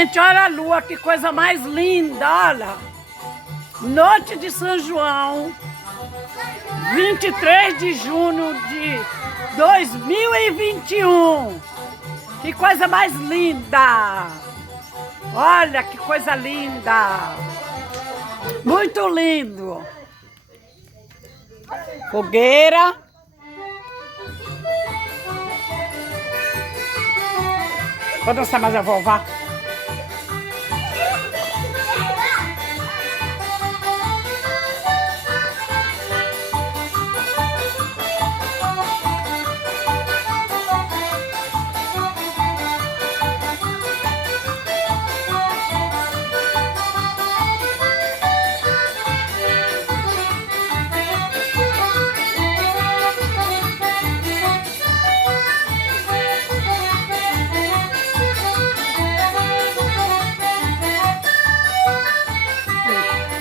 Gente, olha a lua, que coisa mais linda, olha. Noite de São João, 23 de junho de 2021. Que coisa mais linda. Olha que coisa linda. Muito lindo. Fogueira. Vou dançar mais a vovó.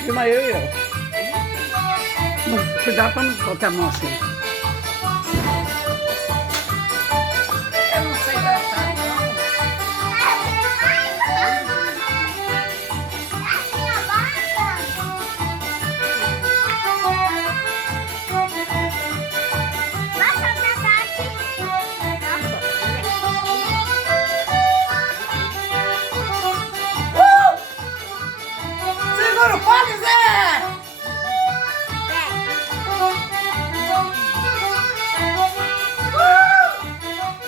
Filma eu e eu. Cuidado pra não botar a mão assim. Eu não sei dançar, não. Segura o fone, Zé!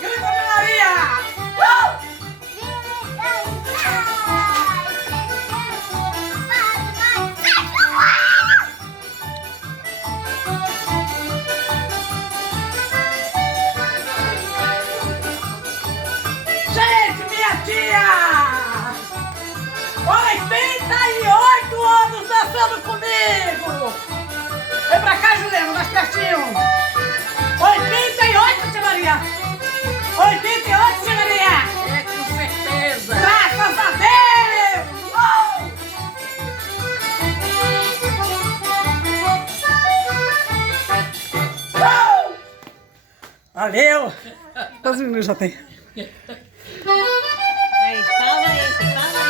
Grita, Maria! Gente, minha tia! 88 anos dançando comigo! Vem pra cá, Juliana, mais pertinho! 88, tia Maria! 88, tia Maria! É, com certeza. Graças a Deus! Valeu! Quantos minutos já tem? Aí, fala aí, fala.